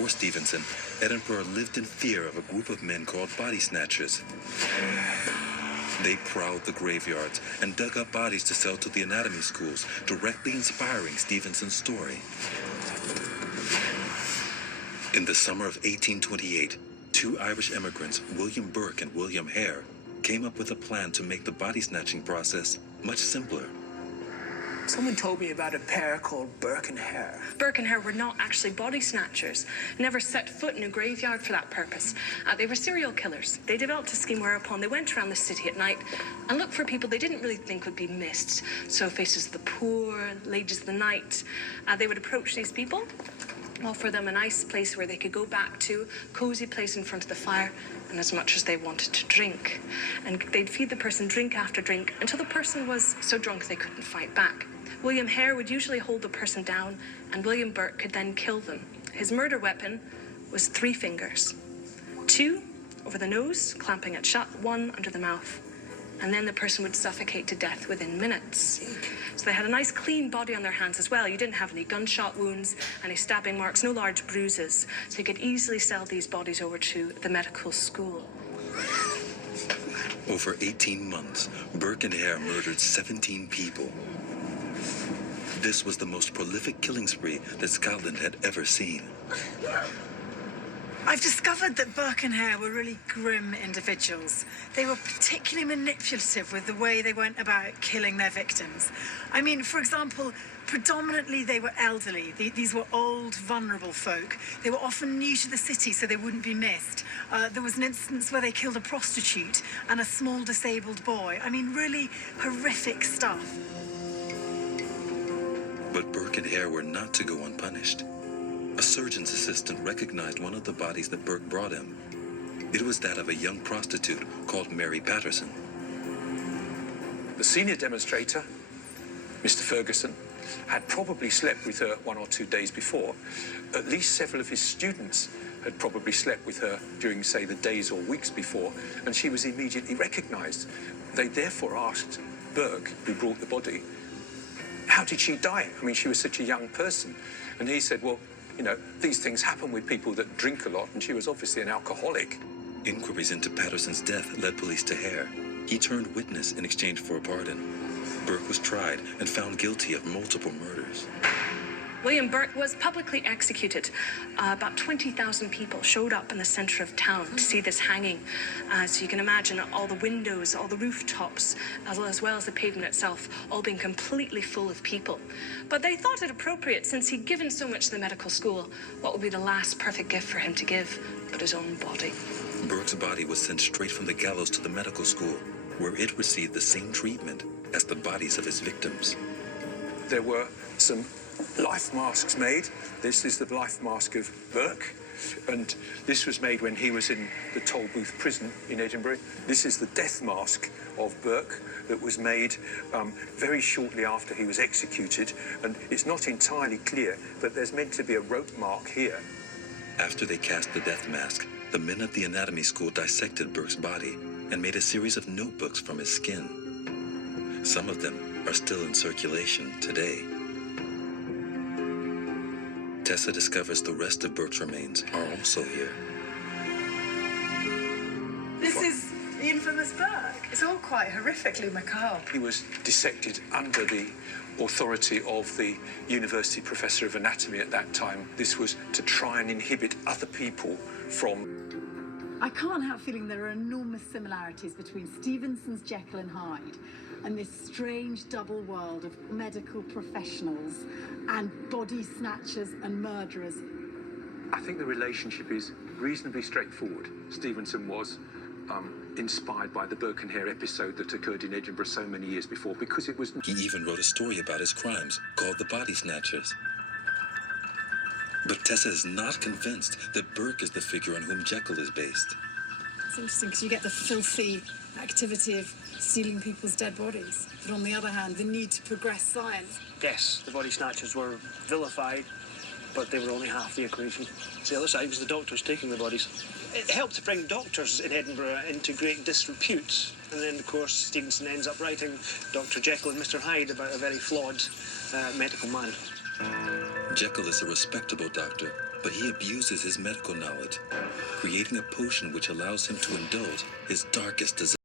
before Stevenson, Edinburgh lived in fear of a group of men called body snatchers. They prowled the graveyards and dug up bodies to sell to the anatomy schools, directly inspiring Stevenson's story. In the summer of 1828, two Irish immigrants, William Burke and William Hare, came up with a plan to make the body snatching process much simpler. Someone told me about a pair called Burke and Hare. Burke and Hare were not actually body snatchers, never set foot in a graveyard for that purpose. They were serial killers. They developed a scheme whereupon they went around the city at night and looked for people they didn't really think would be missed. So faces of the poor, ladies of the night. They would approach these people, offer them a nice place where they could go back to, cozy place in front of the fire, and as much as they wanted to drink. And they'd feed the person drink after drink until the person was so drunk they couldn't fight back. William Hare would usually hold the person down, and William Burke could then kill them. His murder weapon was 3 fingers. 2 over the nose, clamping it shut, 1 under the mouth. And then the person would suffocate to death within minutes. So they had a nice clean body on their hands as well. You didn't have any gunshot wounds, any stabbing marks, no large bruises. So you could easily sell these bodies over to the medical school. Over 18 months, Burke and Hare murdered 17 people. This was the most prolific killing spree that Scotland had ever seen. I've discovered that Burke and Hare were really grim individuals. They were particularly manipulative with the way they went about killing their victims. I mean, for example, predominantly they were elderly. These were old, vulnerable folk. They were often new to the city, so they wouldn't be missed. There was an instance where they killed a prostitute and a small disabled boy. I mean, really horrific stuff. But Burke and Hare were not to go unpunished. A surgeon's assistant recognized one of the bodies that Burke brought him. It was that of a young prostitute called Mary Patterson. The senior demonstrator, Mr. Ferguson, had probably slept with her 1 or 2 days before. At least several of his students had probably slept with her during, say, the days or weeks before, and she was immediately recognized. They therefore asked Burke, who brought the body, how did she die? I mean, she was such a young person. And he said, well, you know, these things happen with people that drink a lot, and she was obviously an alcoholic. Inquiries into Patterson's death led police to Hare. He turned witness in exchange for a pardon. Burke was tried and found guilty of multiple murders. William Burke was publicly executed. About 20,000 people showed up in the center of town to see this hanging. So you can imagine all the windows, all the rooftops, as well as the pavement itself, all being completely full of people. But they thought it appropriate, since he'd given so much to the medical school, what would be the last perfect gift for him to give but his own body. Burke's body was sent straight from the gallows to the medical school, where it received the same treatment as the bodies of his victims. There were some life masks made. This is the life mask of Burke, and this was made when he was in the Tolbooth prison in Edinburgh. This is the death mask of Burke that was made very shortly after he was executed, and it's not entirely clear, but there's meant to be a rope mark here. After they cast the death mask, the men at the anatomy school dissected Burke's body and made a series of notebooks from his skin. Some of them are still in circulation today. Tessa discovers the rest of Burke's remains are also here. This is the infamous Burke. It's all quite horrifically macabre. He was dissected under the authority of the university professor of anatomy at that time. This was to try and inhibit other people from... I can't help feeling there are enormous similarities between Stevenson's Jekyll and Hyde and this strange double world of medical professionals and body snatchers and murderers. I think the relationship is reasonably straightforward. Stevenson was inspired by the Burke and Hare episode that occurred in Edinburgh so many years before, because it was... He even wrote a story about his crimes called The Body Snatchers. But Tessa is not convinced that Burke is the figure on whom Jekyll is based. It's interesting because you get the filthy activity of stealing people's dead bodies, but on the other hand, the need to progress science. Yes, the body snatchers were vilified, but they were only half the equation. The other side was the doctors taking the bodies. It helped to bring doctors in Edinburgh into great disrepute. And then, of course, Stevenson ends up writing Dr. Jekyll and Mr. Hyde about a very flawed medical man. Jekyll is a respectable doctor but he abuses his medical knowledge, creating a potion which allows him to indulge his darkest desires.